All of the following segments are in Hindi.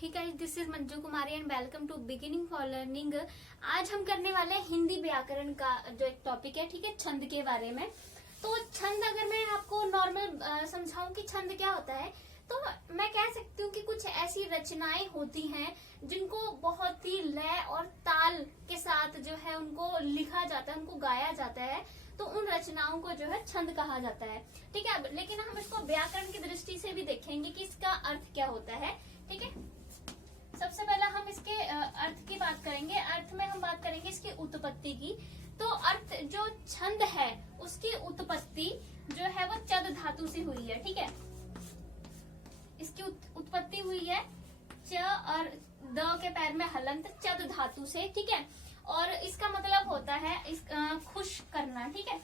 Hey guys, this is Manju Kumari and welcome to beginning for learning. आज हम करने वाले हैं हिंदी व्याकरण का जो एक टॉपिक है, ठीक है, छंद के बारे में। तो छंद अगर मैं आपको नॉर्मल समझाऊं कि छंद क्या होता है, तो मैं कह सकती हूँ कि कुछ ऐसी रचनाएं होती हैं जिनको बहुत ही लय और ताल के साथ जो है उनको लिखा जाता है, उनको गाया जाता है, तो उन रचनाओं को जो है छंद कहा जाता है। ठीक है, लेकिन हम इसको व्याकरण की दृष्टि से भी देखेंगे कि इसका अर्थ क्या होता है। ठीक है, सबसे पहले हम इसके अर्थ की बात करेंगे। अर्थ में हम बात करेंगे इसकी उत्पत्ति की। तो अर्थ जो छंद है उसकी उत्पत्ति जो है वो चद धातु से हुई है। ठीक है, इसकी उत्पत्ति हुई है च और द के पैर में हलंत चद धातु से। ठीक है, और इसका मतलब होता है खुश करना। ठीक है,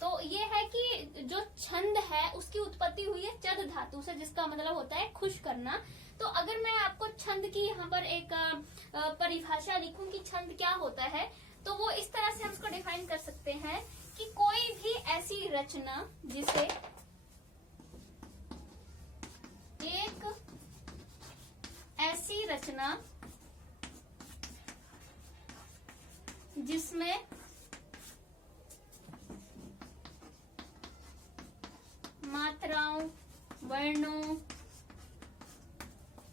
तो ये है कि जो छंद है उसकी उत्पत्ति हुई है चद धातु से, जिसका मतलब होता है खुश करना। तो अगर मैं आपको छंद की यहाँ पर एक परिभाषा लिखूं कि छंद क्या होता है, तो वो इस तरह से हम इसको डिफाइन कर सकते हैं कि कोई भी ऐसी रचना जिसे एक ऐसी रचना जिसमें मात्राओं, वर्णों,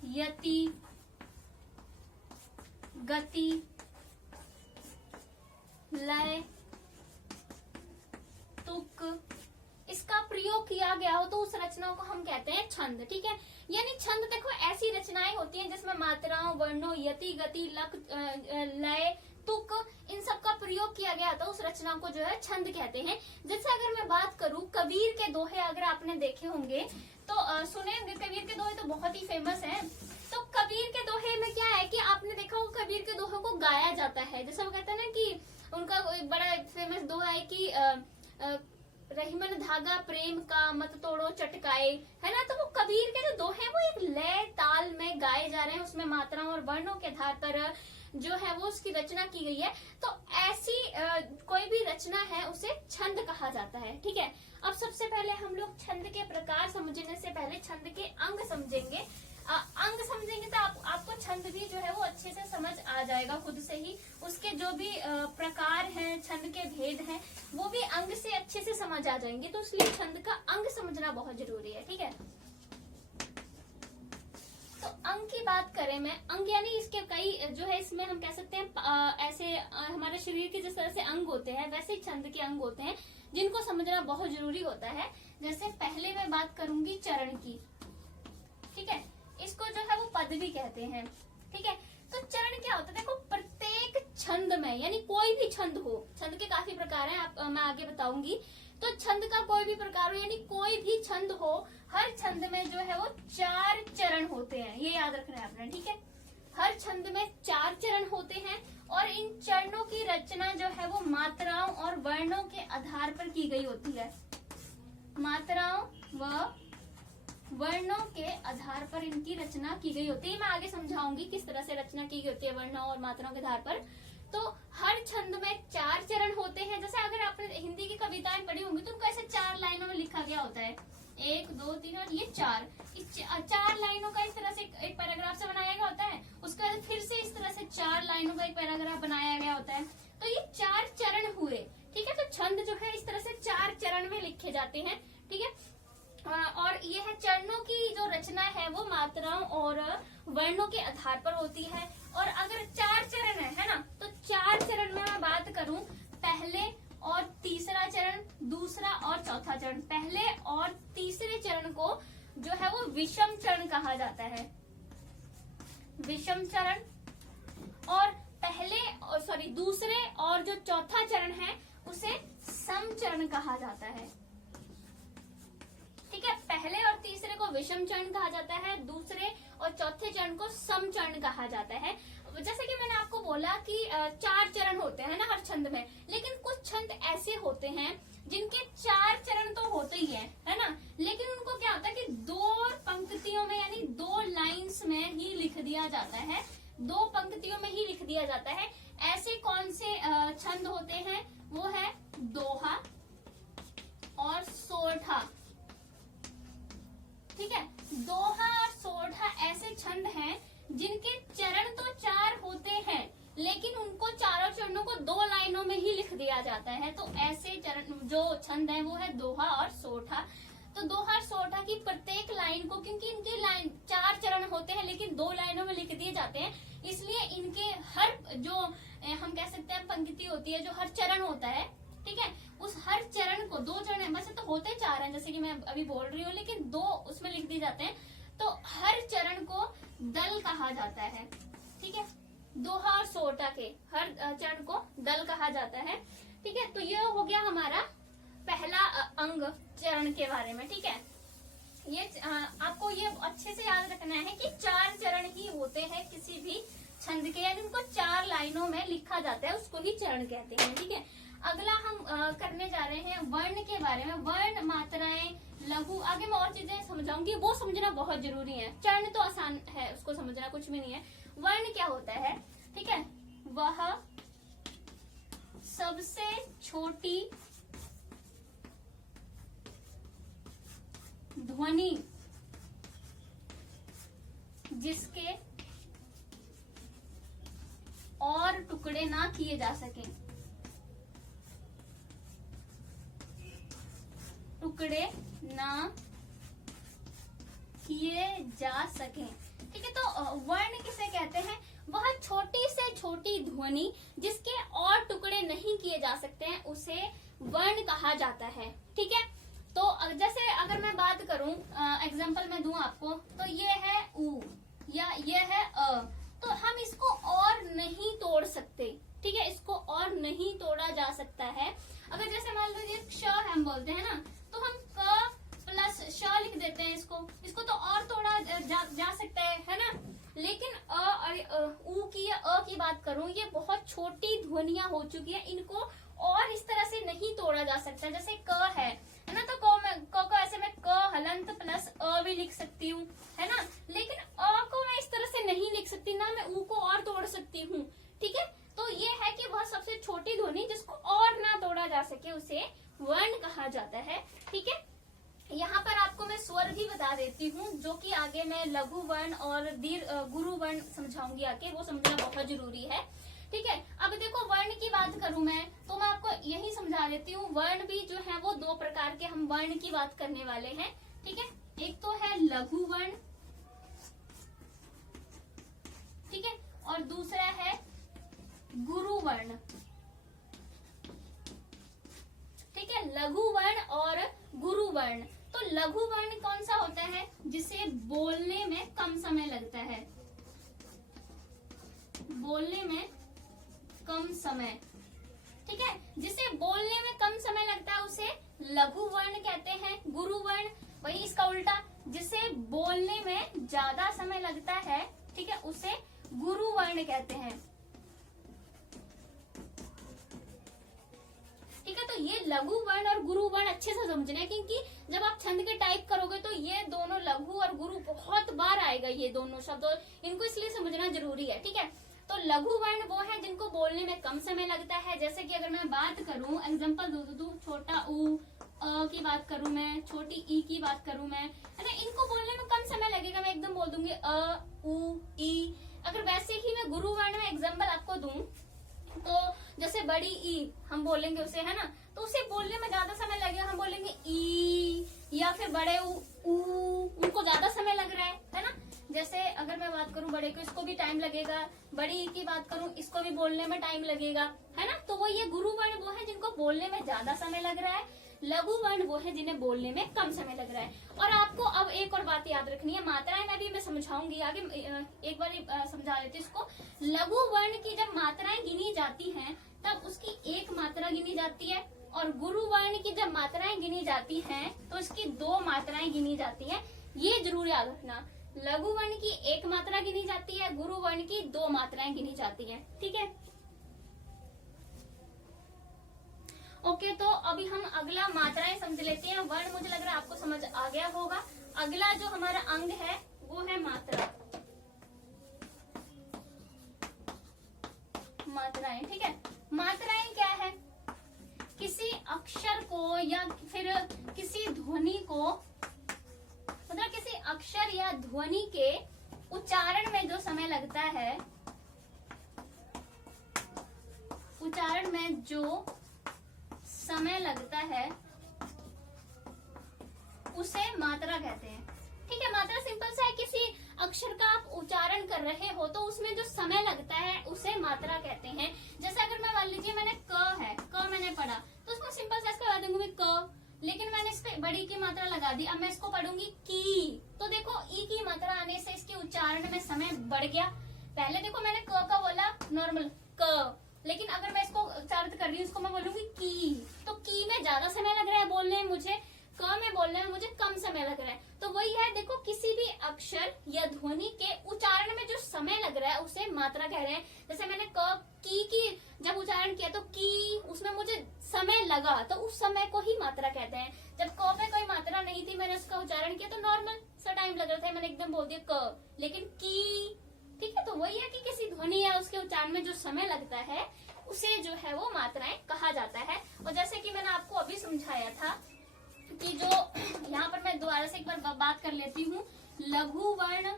यति, गति, लय, तुक इसका प्रयोग किया गया हो तो उस रचनाओं को हम कहते हैं छंद। ठीक है, यानी छंद देखो ऐसी रचनाएं होती हैं जिसमें मात्राओं, वर्णों, यति, गति, लय, तुक इन सब का प्रयोग किया गया था, उस रचना को जो है छंद कहते हैं। जैसे अगर मैं बात करूं कबीर के दोहे, अगर आपने देखे होंगे तो सुने होंगे, कबीर के दोहे तो बहुत ही फेमस हैं। तो कबीर के दोहे में क्या है कि आपने देखा होगा कबीर के दोहे को गाया जाता है। जैसे वो कहते हैं ना कि उनका बड़ा फेमस दोहा है कि रहीमन धागा प्रेम का मत तोड़ो चटकाए, है ना। तो वो कबीर के जो दोहे वो एक लय ताल में गाए जा रहे हैं, उसमें मात्राओं और वर्णों के आधार पर जो है वो उसकी रचना की गई है। तो ऐसी कोई भी रचना है उसे छंद कहा जाता है। ठीक है, अब सबसे पहले हम लोग छंद के प्रकार समझने से पहले छंद के अंग समझेंगे। अंग समझेंगे तो आपको छंद भी जो है वो अच्छे से समझ आ जाएगा खुद से ही। उसके जो भी प्रकार हैं, छंद के भेद हैं, वो भी अंग से अच्छे से समझ आ जाएंगे। तो इसलिए छंद का अंग समझना बहुत जरूरी है। ठीक है, तो अंग की बात करें, मैं अंग यानी इसके कई जो है इसमें हम कह सकते हैं ऐसे हमारे शरीर के जिस तरह से अंग होते हैं वैसे ही छंद के अंग होते हैं जिनको समझना बहुत जरूरी होता है। जैसे पहले मैं बात करूंगी चरण की। ठीक है, इसको जो है वो पद भी कहते हैं। ठीक है, तो चरण क्या होता है, देखो प्रत्येक छंद में, यानी कोई भी छंद हो, छंद के काफी प्रकार हैं, मैं आगे बताऊंगी। तो छंद का कोई भी प्रकार हो, यानी कोई भी छंद हो, हर छंद में जो है वो 4 चरण होते हैं, ये याद रखना है आपने। ठीक है, हर छंद में 4 चरण होते हैं और इन चरणों की रचना जो है वो मात्राओं और वर्णों के आधार पर की गई होती है। मात्राओं व वर्णों के आधार पर इनकी रचना की गई होती है। मैं आगे समझाऊंगी किस तरह से रचना की गई होती है वर्णों और मात्राओं के आधार पर। तो हर छंद में 4 चरण होते हैं। जैसे अगर आपने हिंदी की कविताएं पढ़ी होंगी तो उनको ऐसे 4 लाइनों में लिखा गया होता है, 1 2 3 और ये 4। इस 4 लाइनों का इस तरह से एक पैराग्राफ से बनाया गया होता है। उसके बाद फिर से इस तरह से 4 लाइनों का एक पैराग्राफ बनाया गया होता है। तो ये 4 चरण हुए। ठीक है, तो छंद जो है इस तरह से 4 चरण में लिखे जाते हैं। ठीक है, और ये है चरणों की जो रचना है वो मात्राओं और वर्णों के आधार पर होती है। और अगर 4 चरण है ना, तो 4 चरण में मैं बात करूं, पहले और तीसरा चरण, दूसरा और चौथा चरण। पहले और तीसरे चरण को जो है वो विषम चरण कहा जाता है, विषम चरण। और दूसरे और जो चौथा चरण है उसे सम चरण कहा जाता है। ठीक है, पहले और तीसरे को विषम चरण कहा जाता है, दूसरे और चौथे चरण को सम चरण कहा जाता है। जैसे कि मैंने आपको बोला कि 4 चरण होते हैं ना हर छंद में, लेकिन कुछ छंद ऐसे होते हैं जिनके 4 चरण तो होते ही है ना, लेकिन उनको क्या होता है कि 2 पंक्तियों में यानी 2 लाइंस में ही लिख दिया जाता है, 2 पंक्तियों में ही लिख दिया जाता है। ऐसे कौन से छंद होते हैं, वो है दोहा और सोरठा। दिया जाता है। तो ऐसे चरण जो छंद है वो है दोहा और सोठा। तो दोहा और सोठा की प्रत्येक लाइन को, क्योंकि इनके लाइन 4 चरण होते हैं लेकिन 2 लाइनों में लिख दिए जाते हैं, इसलिए इनके हर जो हम कह सकते हैं पंक्ति होती है, जो हर चरण होता है, ठीक है, उस हर चरण को 2 चरण, वैसे तो होते 4 हैं जैसे कि मैं अभी बोल रही हूँ, लेकिन 2 उसमें लिख दिए जाते हैं। तो हर चरण को दल कहा जाता है, ठीक है, दोहा और सोठा के हर चरण को दल कहा जाता है, ठीक है। तो ये हो गया हमारा पहला अंग चरण के बारे में, ठीक है। ये आपको ये अच्छे से याद रखना है कि 4 चरण ही होते हैं किसी भी छंद के, यानी उनको 4 लाइनों में लिखा जाता है, उसको ही चरण कहते हैं, ठीक है। अगला हम करने जा रहे हैं वर्ण के बारे में। वर्ण, मात्राएं, लघु, आगे मैं और चीजें समझाऊंगी, वो समझना बहुत जरूरी है। चरण तो आसान है, उसको समझना कुछ भी नहीं है। वर्ण क्या होता है, ठीक है, वह सबसे छोटी ध्वनि जिसके और टुकड़े ना किए जा सके, टुकड़े ना किए जा सके, ठीक है। तो वर्ण किसे कहते हैं, वह छोटी से छोटी ध्वनि जिसके और टुकड़े नहीं किए जा सकते हैं, उसे वर्ण कहा जाता है, ठीक है। तो जैसे अगर मैं बात करूं, एग्जांपल मैं दूं आपको, तो ये है उ या ये है अ, तो हम इसको और नहीं तोड़ सकते, ठीक है, इसको और नहीं तोड़ा जा सकता है। अगर जैसे मान लीजिए श हम बोलते हैं ना, तो हम क प्लस श लिख देते हैं, इसको तो और तोड़ा जा सकता है ना। लेकिन उ की या अ की बात करूं, ये बहुत छोटी ध्वनियां हो चुकी है, इनको और इस तरह से नहीं तोड़ा जा सकता। जैसे क है ना, तो क को ऐसे मैं क हलंत प्लस अ भी लिख सकती हूँ, है ना, लेकिन अ को मैं इस तरह से नहीं लिख सकती ना, मैं उ को और तोड़ सकती हूँ, ठीक है। तो ये है कि वह सबसे छोटी ध्वनि जिसको और ना तोड़ा जा सके, उसे वर्ण कहा जाता है, ठीक है। यहाँ पर आपको मैं स्वर भी बता देती हूँ, जो कि आगे मैं लघु वर्ण और गुरु वर्ण समझाऊंगी आगे, वो समझना बहुत जरूरी है, ठीक है। अब देखो वर्ण की बात करूं मैं, तो मैं आपको यही समझा देती हूँ। वर्ण भी जो है वो 2 प्रकार के हम वर्ण की बात करने वाले हैं, ठीक है। एक तो है लघु वर्ण, ठीक है, और दूसरा है गुरु वर्ण, ठीक है, लघु वर्ण और गुरु वर्ण। तो लघु वर्ण कौन सा होता है, जिसे बोलने में कम समय लगता है, बोलने में कम समय, ठीक है, जिसे बोलने में कम समय लगता है उसे लघु वर्ण कहते हैं। गुरु वर्ण वही इसका उल्टा, जिसे बोलने में ज्यादा समय लगता है, ठीक है, उसे गुरु वर्ण कहते हैं, ठीक है। तो ये लघु वर्ण और गुरु वर्ण अच्छे से समझना है, क्योंकि जब आप छंद के टाइप करोगे तो ये दोनों लघु और गुरु बहुत बार आएगा, ये दोनों शब्द, इनको इसलिए समझना जरूरी है, ठीक है। तो लघु वर्ण वो है जिनको बोलने में कम समय लगता है। जैसे कि अगर मैं बात करूं, एग्जांपल दूं, छोटा उ अ की बात करूं मैं, छोटी ई की बात करूं मैं, है ना, इनको बोलने में कम समय लगेगा, मैं एकदम बोल दूंगी अ उ ई। अगर वैसे ही मैं गुरु वर्ण में एग्जांपल आपको दूं, तो जैसे बड़ी ई हम बोलेंगे उसे, है ना, तो उसे बोलने में ज्यादा समय लगेगा, हम बोलेंगे ई, या फिर बड़े ऊ, उनको ज्यादा समय लग रहा है ना। जैसे अगर मैं बात करूं बड़े को, इसको भी टाइम लगेगा, बड़ी ई की बात करूं, इसको भी बोलने में टाइम लगेगा, है ना। तो वो ये गुरु वर्ण वो है जिनको बोलने में ज्यादा समय लग रहा है, लघु वर्ण वो है जिन्हें बोलने में कम समय लग रहा है। और आपको अब एक और बात याद रखनी है, मात्राएं में भी मैं समझाऊंगी आगे, एक बार समझा देती हूँ इसको। लघु वर्ण की जब मात्राएं गिनी जाती हैं तब उसकी 1 मात्रा गिनी जाती है, और गुरु वर्ण की जब मात्राएं गिनी जाती हैं तो इसकी 2 मात्राएं गिनी जाती है। ये जरूर याद रखना, लघु वर्ण की 1 मात्रा गिनी जाती है, गुरु वर्ण की 2 मात्राएं गिनी जाती है, ठीक है। ओके, तो अभी हम अगला मात्राएं समझ लेते हैं। वर्ण मुझे लग रहा है आपको समझ आ गया होगा। अगला जो हमारा अंग है वो है मात्रा, मात्राएं, ठीक है। मात्राएं क्या है, किसी अक्षर को या फिर किसी ध्वनि को, मतलब किसी अक्षर या ध्वनि के उच्चारण में जो समय लगता है, उच्चारण में जो समय लगता है उसे मात्रा कहते हैं। ठीक है, मात्रा सिंपल सा है, किसी अक्षर का आप उच्चारण कर रहे हो तो उसमें जो समय लगता है उसे मात्रा कहते हैं। जैसे अगर मैं मान लीजिए मैंने क मैंने पढ़ा तो उसको सिंपल सा इसको लगा दूंगी क, लेकिन मैंने इस पे बड़ी की मात्रा लगा दी, अब मैं इसको पढ़ूंगी की, तो देखो ई की मात्रा आने से इसके उच्चारण में समय बढ़ गया। पहले देखो मैंने क का बोला नॉर्मल क, लेकिन अगर मैं इसको उच्चारित कर रही हूँ इसको मैं बोलूंगी की, तो की में ज्यादा समय लग रहा है बोलने में मुझे, क में बोलने में मुझे कम समय लग रहा है। तो वही है, देखो किसी भी अक्षर या ध्वनि के उच्चारण में जो समय लग रहा है उसे मात्रा कह रहे हैं। जैसे मैंने क की जब उच्चारण किया तो की, उसमें मुझे समय लगा तो उस समय को ही मात्रा कहते हैं। जब क पे कोई मात्रा नहीं थी, मैंने उसका उच्चारण किया तो नॉर्मल सा टाइम लग रहा था, मैंने एकदम बोल दिया क, लेकिन की। ठीक है, तो वही है कि किसी ध्वनि या उसके उच्चारण में जो समय लगता है उसे जो है वो मात्राएं कहा जाता है। और जैसे कि मैंने आपको अभी समझाया था कि जो यहाँ पर मैं दोबारा से एक बार बात कर लेती हूँ, लघु वर्ण,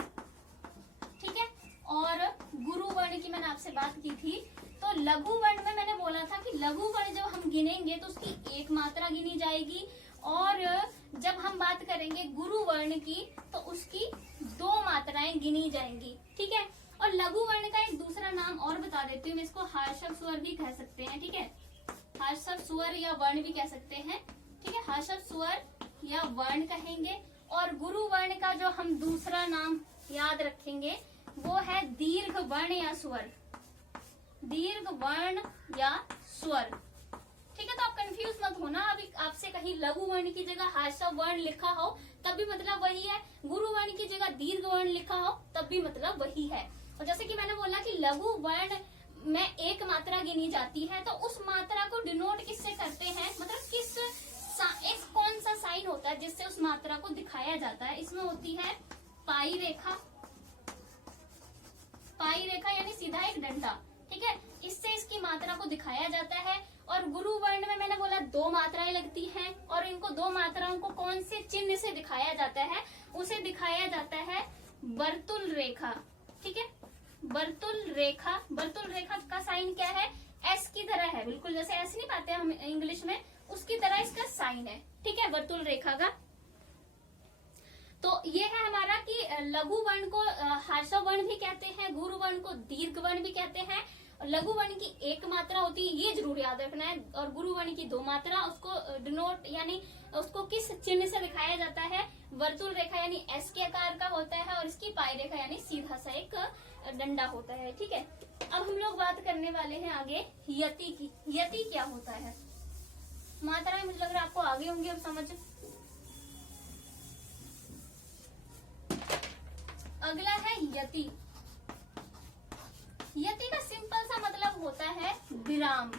ठीक है, और गुरु वर्ण की मैंने आपसे बात की थी। तो लघु वर्ण में मैंने बोला था कि लघु वर्ण जब हम गिनेंगे तो उसकी एक मात्रा गिनी जाएगी, और जब हम बात करेंगे गुरु वर्ण की तो उसकी दो मात्राएं गिनी जाएंगी। ठीक है, और लघु वर्ण का एक दूसरा नाम और बता देती हूँ, मैं इसको हार्षव स्वर भी कह सकते हैं। ठीक है, हार्षव स्वर या वर्ण भी कह सकते हैं। ठीक है, हार्षव स्वर या वर्ण कहेंगे। और गुरु वर्ण का जो हम दूसरा नाम याद रखेंगे वो है दीर्घ वर्ण या स्वर, दीर्घ वर्ण या स्वर। ठीक है, तो आप कंफ्यूज मत होना, अभी आपसे कहीं लघु वर्ण की जगह हार्षव वर्ण लिखा हो तब भी मतलब वही है, गुरु वर्ण की जगह दीर्घ वर्ण लिखा हो तब भी मतलब वही है। और जैसे कि मैंने बोला कि लघु वर्ण में एक मात्रा गिनी जाती है, तो उस मात्रा को डिनोट किससे करते हैं, मतलब किस एक कौन सा साइन होता है जिससे उस मात्रा को दिखाया जाता है। इसमें होती है पाई रेखा, पाई रेखा यानी सीधा एक डंडा। ठीक है, इससे इसकी मात्रा को दिखाया जाता है। और गुरु वर्ण में मैंने बोला दो मात्राएं लगती हैं, और इनको दो मात्राओं को कौन से चिन्ह से दिखाया जाता है, उसे दिखाया जाता है वर्तुल रेखा। ठीक है, वर्तुल रेखा, वर्तुल रेखा का साइन क्या है, एस की तरह है, बिल्कुल जैसे एस नहीं पाते हम इंग्लिश में, उसकी तरह इसका साइन है। ठीक है, वर्तुल रेखा का। तो ये है हमारा कि लघु वर्ण को हार्षव वर्ण भी कहते हैं, गुरु वर्ण को दीर्घ वर्ण भी कहते हैं। लघु वर्ण की एक मात्रा होती है, ये जरूर याद रखना है, और गुरु वर्ण की दो मात्रा, उसको डिनोट यानी उसको किस चिन्ह से दिखाया जाता है, वर्तुल रेखा यानी एस के आकार का होता है, और इसकी पाई रेखा यानी सीधा सा एक डंडा होता है। ठीक है, अब हम लोग बात करने वाले हैं आगे यति की। यति क्या होता है, मात्राएं मुझे लग रहा है आपको आगे होंगी अब समझ। अगला है यति। यति का सिंपल सा मतलब होता है विराम,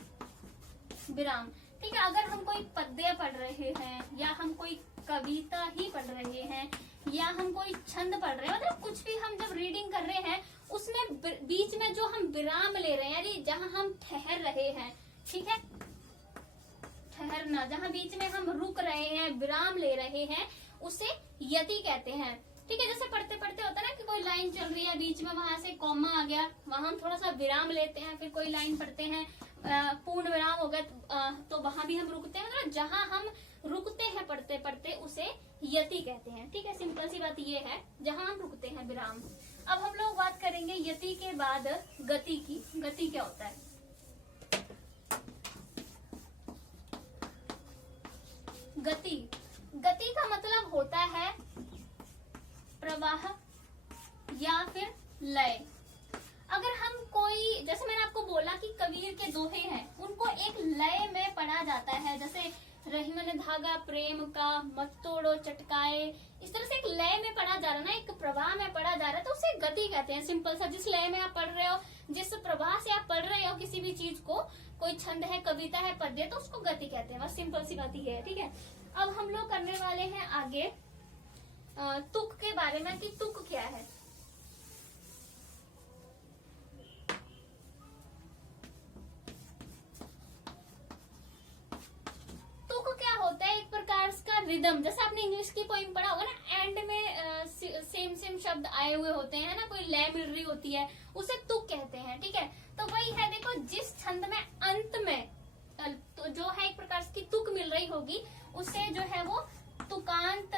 विराम। ठीक है, अगर हम कोई पद्य पढ़ रहे हैं, या हम कोई कविता ही पढ़ रहे हैं, या हम कोई छंद पढ़ रहे हैं, मतलब कुछ भी हम जब रीडिंग कर रहे हैं उसमें बीच में जो हम विराम ले रहे हैं, यानी जहां हम ठहर रहे हैं, ठीक है, ठहरना, जहां बीच में हम रुक रहे हैं, विराम ले रहे हैं, उसे यति कहते हैं। ठीक है, जैसे पढ़ते पढ़ते होता है ना कि कोई लाइन चल रही है, बीच में वहां से कॉमा आ गया, वहां हम थोड़ा सा विराम लेते हैं, फिर कोई लाइन पढ़ते हैं, पूर्ण विराम हो गया तो वहां भी हम रुकते हैं, मतलब जहां हम रुकते हैं पढ़ते पढ़ते उसे यति कहते हैं। ठीक है, सिंपल सी बात ये है, जहां हम रुकते हैं विराम। अब हम लोग बात करेंगे यति के बाद गति की। गति क्या होता है, गति, गति का मतलब होता है प्रवाह या फिर लय। अगर हम कोई, जैसे मैंने आपको बोला कि कबीर के दोहे हैं, उनको एक लय में पढ़ा जाता है, जैसे रहीमन धागा प्रेम का, मत तोड़ो चटकाए, इस तरह से एक लय में पढ़ा जा रहा है ना, एक प्रवाह में पढ़ा जा रहा है, तो उसे गति कहते हैं। सिंपल सा, जिस लय में आप पढ़ रहे हो, जिस प्रवाह से आप पढ़ रहे हो किसी भी चीज को, कोई छंद है, कविता है, पद्य, तो उसको गति कहते हैं। बस सिंपल सी बात ये है। ठीक है, अब हम लोग करने वाले हैं आगे तुक के बारे में, कि तुक क्या है। तुक क्या होता है, एक प्रकार का रिदम, जैसे आपने इंग्लिश की पोइम पढ़ा होगा ना, एंड में सेम सेम शब्द आए हुए होते हैं ना, कोई लय मिल रही होती है, उसे तुक कहते हैं। ठीक है, तो वही है, देखो जिस छंद में अंत में तो जो है एक प्रकार की तुक गई होगी उसे जो है वो तुकांत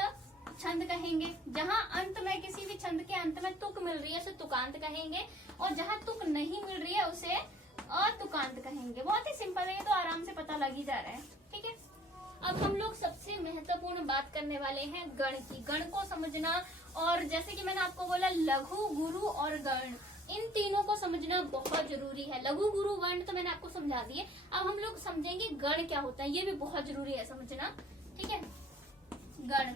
छंद कहेंगे। जहां अंत में किसी भी छंद के अंत में तुक मिल रही है उसे तुकांत कहेंगे, और जहां तुक नहीं मिल रही है उसे अतुकांत कहेंगे। बहुत ही सिंपल है, ये तो आराम से पता लग ही जा रहा है। ठीक है, अब हम लोग सबसे महत्वपूर्ण बात करने वाले हैं गण की। गण को समझना, और जैसे कि मैंने आपको बोला लघु, गुरु और गण, इन तीनों को समझना बहुत जरूरी है। लघु, गुरु, वर्ण तो मैंने आपको समझा दिए। अब हम लोग समझेंगे गण क्या होता है, ये भी बहुत जरूरी है समझना। ठीक है, गण,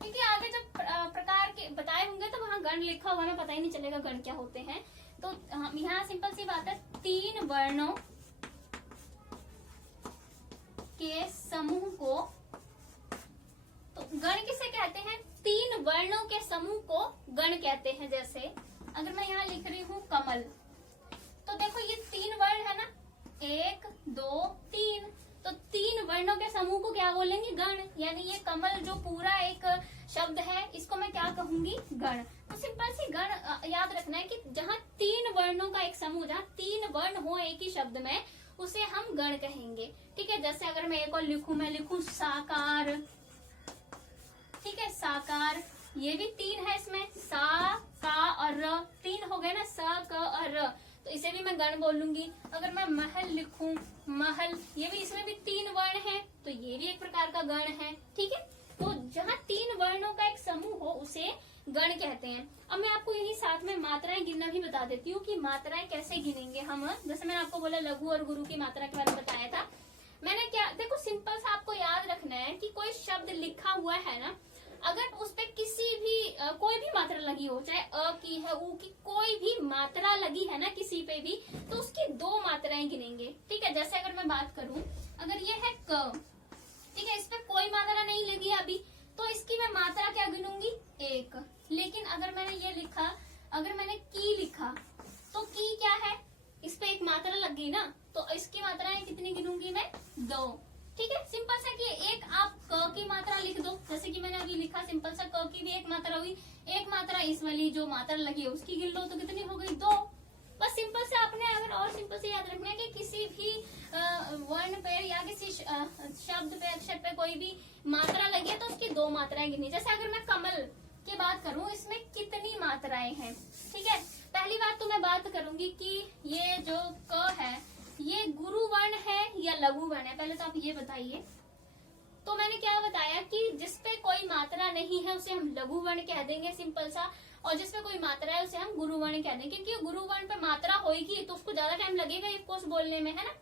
क्योंकि आगे जब प्रकार के बताए होंगे तो वहां गण लिखा हुआ है, पता ही नहीं चलेगा गण क्या होते हैं। तो हम यहाँ सिंपल सी बात है, 3 वर्णों के समूह को, तो गण किसे कहते हैं? 3 वर्णों के समूह को गण कहते हैं। जैसे अगर मैं यहाँ लिख रही हूँ कमल, तो देखो ये 3 वर्ण है ना, 1 2 3, तो 3 वर्णों के समूह को क्या बोलेंगे? गण। यानी ये कमल जो पूरा एक शब्द है इसको मैं क्या कहूंगी? गण। तो सिंपल सी गण याद रखना है कि जहाँ 3 वर्णों का एक समूह, जहाँ 3 वर्ण हो एक ही शब्द में, उसे हम गण कहेंगे। ठीक है, जैसे अगर मैं एक और लिखूं, मैं लिखूं साकार। ठीक है, साकार, ये भी 3 है इसमें, सा, का और र, 3 हो गए ना, स, क और र, तो इसे भी मैं गण बोलूंगी। अगर मैं महल लिखूं, महल, ये भी, इसमें भी 3 वर्ण है, तो ये भी एक प्रकार का गण है। ठीक है, तो जहाँ 3 वर्णों का एक समूह हो उसे गण कहते हैं। अब मैं आपको यही साथ में मात्राएं गिनना भी बता देती हूँ कि मात्राएं कैसे गिनेंगे हम। जैसे मैंने आपको बोला लघु और गुरु की मात्रा के बारे में बताया था। मैंने क्या, देखो सिंपल सा आपको याद रखना है कि कोई शब्द लिखा हुआ है ना, अगर उस पे किसी भी कोई भी मात्रा लगी हो, चाहे अ की है, उ की, कोई भी मात्रा लगी है ना किसी पे भी, तो उसकी 2 मात्राएं गिनेंगे। ठीक है, जैसे अगर मैं बात करूं, अगर ये है क, ठीक है, इस पे कोई मात्रा नहीं लगी अभी, तो इसकी मैं मात्रा क्या गिनूंगी? 1। लेकिन अगर मैंने ये लिखा, अगर मैंने की लिखा, तो की क्या है? इस पे एक मात्रा लग गई ना, तो इसकी मात्राएं कितनी गिनूंगी मैं? 2। ठीक है, सिंपल सा कि एक आप क की मात्रा लिख दो, जैसे कि मैंने अभी लिखा सिंपल सा, क की भी एक मात्रा हुई, एक मात्रा इस वाली जो मात्रा लगी है उसकी गिन लो, तो कितनी हो गई? 2। बस सिंपल से आपने अगर और सिंपल से याद रखना है कि किसी भी वर्ण पे या किसी शब्द पे, अक्षर पे कोई भी मात्रा लगी है तो उसकी 2 मात्राएं गिनी। जैसे अगर मैं कमल की बात करूं, इसमें कितनी मात्राएं हैं? ठीक है, पहली बात तो मैं बात करूंगी कि ये जो क है ये गुरु वर्ण है या लघु वर्ण है, पहले तो आप ये बताइए। तो मैंने क्या बताया कि जिसपे कोई मात्रा नहीं है उसे हम लघु वर्ण कह देंगे सिंपल सा, और जिसपे कोई मात्रा है उसे हम गुरु वर्ण कह देंगे, क्योंकि गुरु वर्ण पे मात्रा होगी तो उसको ज्यादा टाइम लगेगा एक कोर्स बोलने में, है ना।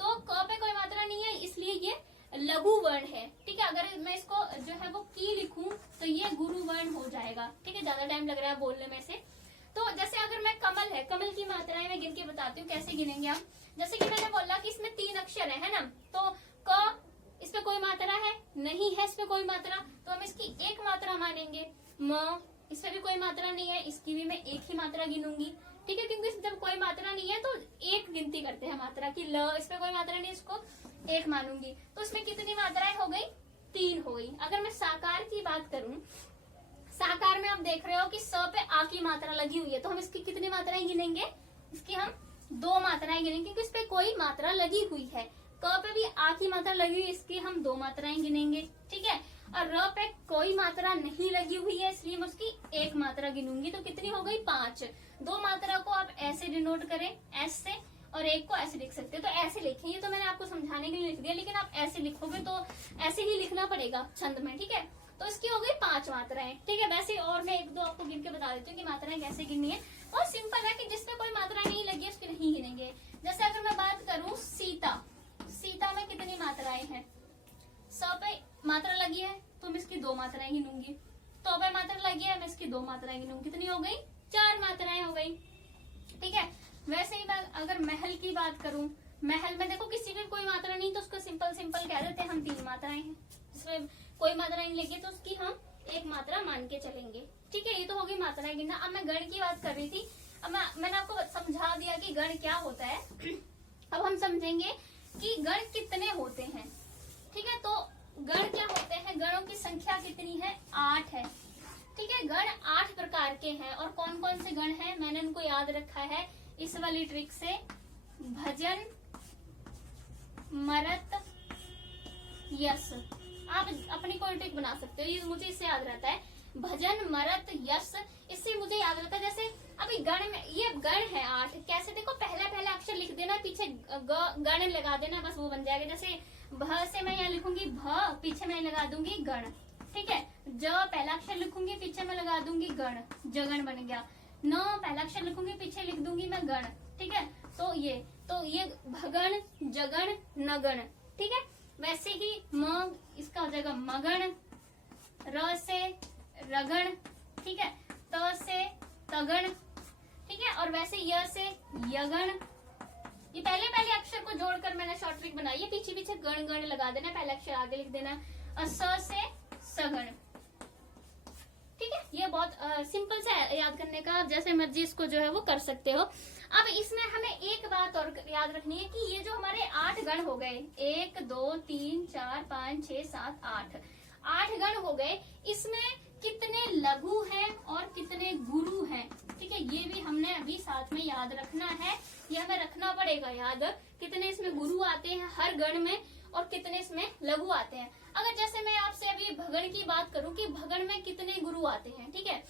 तो क पे कोई मात्रा नहीं है इसलिए ये लघु वर्ण है। ठीक है, अगर मैं इसको जो है वो की लिखूं तो ये गुरु वर्ण हो जाएगा। ठीक है, ज्यादा टाइम लग रहा है बोलने में से। तो जैसे अगर मैं कमल है, कमल की मात्राएं मैं गिन के बताती हूँ कैसे गिनेंगे हम। जैसे कि मैंने बोला कि इसमें 3 अक्षर है ना, तो क, इस पे कोई मात्रा है नहीं है, इस पे कोई मात्रा, तो हम इसकी 1 मात्रा मानेंगे। म, इस पे भी कोई मात्रा नहीं है, इसकी भी मैं 1 ही मात्रा गिनूंगी। ठीक है, क्योंकि जब कोई मात्रा नहीं है तो 1 गिनती करते हैं मात्रा की। ल, इस पे कोई मात्रा नहीं, इसको 1 मानूंगी, तो इसमें कितनी मात्राएं हो गई? 3 हो गई। अगर मैं साकार की बात करूं, साकार में आप देख रहे हो कि स पे आ की मात्रा लगी हुई है, तो हम इसकी कितनी मात्राएं गिनेंगे? इसकी हम 2 मात्राएं गिनेंगे, क्योंकि इस पे कोई मात्रा लगी हुई है। क पे भी आ की मात्रा लगी हुई है, इसकी हम 2 मात्राएं गिनेंगे। ठीक है, और र पे कोई मात्रा नहीं लगी हुई है इसलिए मैं उसकी 1 मात्रा गिनूंगी, तो कितनी हो गई? 5। 2 मात्रा को आप ऐसे डिनोट करें, एस से, और 1 को ऐसे लिख सकते हैं। तो ऐसे लिखें, ये तो मैंने आपको समझाने के लिए लिख दिया, लेकिन आप ऐसे लिखोगे तो ऐसे ही लिखना पड़ेगा छंद में। ठीक है, तो इसकी हो गई 5 मात्राएं। ठीक है, वैसे और मैं 1-2 आपको गिन के बता देती हूँ कि मात्राएं कैसे गिननी है। बहुत सिंपल है कि जिसपे कोई मात्रा नहीं लगी है उसकी नहीं गिनेंगे। जैसे अगर मैं बात करूं सीता, सीता में कितनी मात्राएं हैं? स पे मात्रा लगी है तो मैं इसकी 2 मात्राएं गिनूंगी। तो पे मात्रा लगी है, मैं इसकी 2 मात्राएं गिनूंगी। कितनी हो गई? 4 मात्राएं हो गई। ठीक है, वैसे ही मैं अगर महल की बात करूं, महल में देखो किसी में कोई मात्रा नहीं तो उसको सिंपल सिंपल कह देते हैं हम 3 मात्राएं हैं। जिसमें कोई मात्रा नहीं लगी तो उसकी हम 1 मात्रा मान के चलेंगे। ठीक है, ये तो होगी मात्राएं गिनना। अब मैं गण की बात कर रही थी, अब मैंने आपको समझा दिया कि गण क्या होता है। अब हम समझेंगे कि गण कितने होते हैं। ठीक है, तो गण क्या होते हैं, गणों की संख्या कितनी है? 8 है। ठीक है, गण 8 प्रकार के हैं, और कौन कौन से गण हैं मैंने उनको याद रखा है इस वाली ट्रिक से। भजन, मरत, यश। आप अपनी कोई ट्रिक बना सकते हो, ये मुझे इससे याद रहता है। भजन, मरत, यश, इससे मुझे याद रहता है। जैसे अभी गण में, ये गण है 8, कैसे देखो, पहला अक्षर लिख देना, पीछे गण लगा देना, बस वो बन जाएगा। जैसे भ से मैं यहाँ लिखूंगी भ, पीछे मैं लगा दूंगी गण, ठीक है। ज पहला अक्षर लिखूंगी, पीछे मैं लगा दूंगी गण, जगण बन गया। न पहला अक्षर लिखूंगी, पीछे लिख दूंगी मैं गण, ठीक है। तो ये भगण, जगण, नगण, ठीक है। वैसे ही म इसका हो जाएगा मगण, र से रगण, ठीक है, त से तगण, ठीक है। और वैसे य से यगण। ये पहले अक्षर को जोड़कर मैंने शॉर्ट ट्रिक बनाई है, पीछे पीछे गण गण लगा देना, पहला अक्षर आगे लिख देना। और स से सगण, ठीक है। ये बहुत सिंपल सा याद करने का, जैसे मर्जी इसको जो है वो कर सकते हो। अब इसमें हमें एक बात और याद रखनी है कि ये जो हमारे 8 गण हो गए, 1 2 3 4 5 6 7 8 गण हो गए, इसमें कितने लघु हैं और कितने गुरु हैं, ठीक है। ये भी हमने अभी साथ में याद रखना है, ये हमें रखना पड़ेगा याद, कितने इसमें गुरु आते हैं हर गण में और कितने इसमें लघु आते हैं। अगर जैसे मैं आपसे अभी भगण की बात करूं कि भगण में कितने गुरु आते हैं, ठीक है,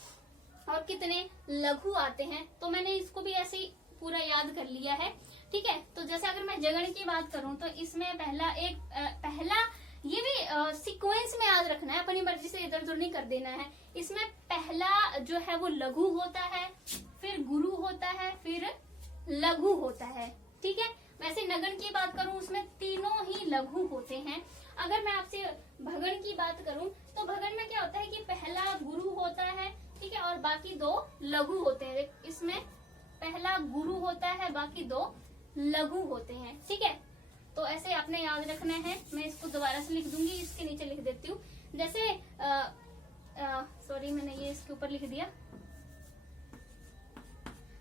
और कितने लघु आते हैं, तो मैंने इसको भी ऐसे ही पूरा याद कर लिया है, ठीक है। तो जैसे अगर मैं जगण की बात करूं तो इसमें पहला ये भी सीक्वेंस में याद रखना है, अपनी मर्जी से इधर उधर नहीं कर देना है। इसमें पहला जो है वो लघु होता है, फिर गुरु होता है, फिर लघु होता है, ठीक है। वैसे नगण की बात करूं उसमें तीनों ही लघु होते हैं। अगर मैं आपसे भगण की बात करूं तो भगण में क्या होता है कि पहला गुरु होता है, ठीक है, और बाकी 2 लघु होते हैं। इसमें पहला गुरु होता है, बाकी 2 लघु होते हैं, ठीक है। तो ऐसे आपने याद रखना है। मैं इसको दोबारा से लिख दूंगी, इसके नीचे लिख देती हूँ। जैसे सॉरी, मैंने ये इसके ऊपर लिख दिया।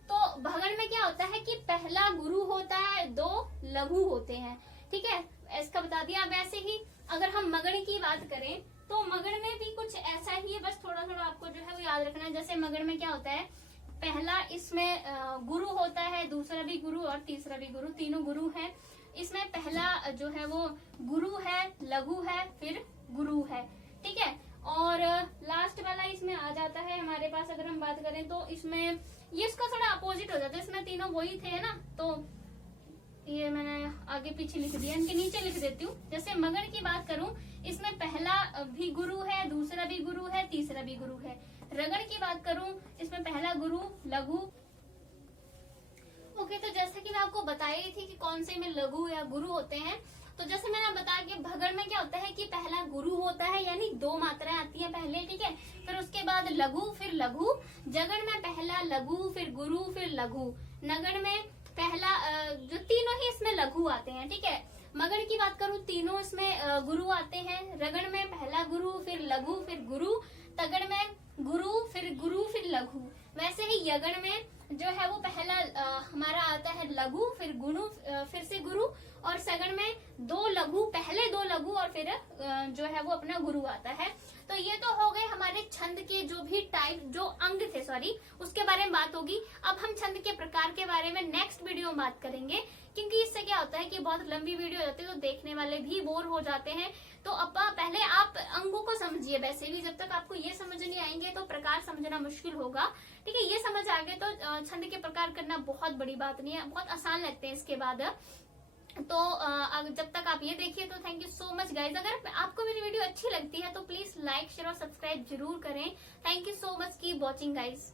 तो भगण में क्या होता है कि पहला गुरु होता है, 2 लघु होते हैं, ठीक है, इसका बता दिया। वैसे ही अगर हम मगण की बात करें तो मगण में भी कुछ ऐसा ही है, बस थोड़ा थोड़ा आपको जो है वो याद रखना है। जैसे मगण में क्या होता है, पहला इसमें गुरु होता है, दूसरा भी गुरु और तीसरा भी गुरु, तीनों गुरु हैं। इसमें पहला जो है वो गुरु है, लघु है, फिर गुरु है, ठीक है। और लास्ट वाला इसमें आ जाता है हमारे पास, अगर हम बात करें तो इसमें ये इसका थोड़ा अपोजिट हो जाता है। इसमें तीनों वही थे ना, तो ये मैंने आगे पीछे लिख दिया, इनके नीचे लिख देती हूँ। जैसे मगण की बात करूं, इसमें पहला भी गुरु है, दूसरा भी गुरु है, तीसरा भी गुरु है। रगण की बात करूं, इसमें पहला गुरु, लघु। ओके, तो जैसे कि मैं आपको बता रही थी कि कौन से में लघु या गुरु होते हैं, तो जैसे मैंने बताया कि भगण में क्या होता है कि पहला गुरु होता है, यानी 2 मात्राएं आती हैं पहले, ठीक है, फिर उसके बाद लघु, फिर लघु। जगण में पहला लघु, फिर गुरु, फिर लघु। नगण में पहला जो तीनों ही इसमें लघु आते हैं, ठीक है। मगण की बात करूं, तीनों इसमें गुरु आते हैं। रगण में पहला गुरु, फिर लघु, फिर गुरु। तगड़ में गुरु, फिर लघु। वैसे ही यगण में जो है वो पहला हमारा आता है लघु, फिर गुरु, फिर से गुरु। और सगण में 2 लघु, पहले 2 लघु और फिर जो है वो अपना गुरु आता है। तो ये तो हो गए हमारे छंद के जो भी टाइप, जो अंग थे, सॉरी, उसके बारे में बात होगी। अब हम छंद के प्रकार के बारे में नेक्स्ट वीडियो में बात करेंगे, क्योंकि इससे क्या होता है कि बहुत लंबी वीडियो हो जाती है तो देखने वाले भी बोर हो जाते हैं। तो अब पहले आप अंगों को समझिए। वैसे भी जब तक आपको ये समझ नहीं आएंगे तो प्रकार समझना मुश्किल होगा, ठीक है। ये समझ आ गए तो छंद के प्रकार करना बहुत बड़ी बात नहीं है, बहुत आसान लगते हैं इसके बाद। तो जब तक आप ये देखिए तो thank you so much guys. अगर आपको मेरी वीडियो अच्छी लगती है तो प्लीज लाइक, शेयर और सब्सक्राइब जरूर करें। Thank you so much, keep watching guys.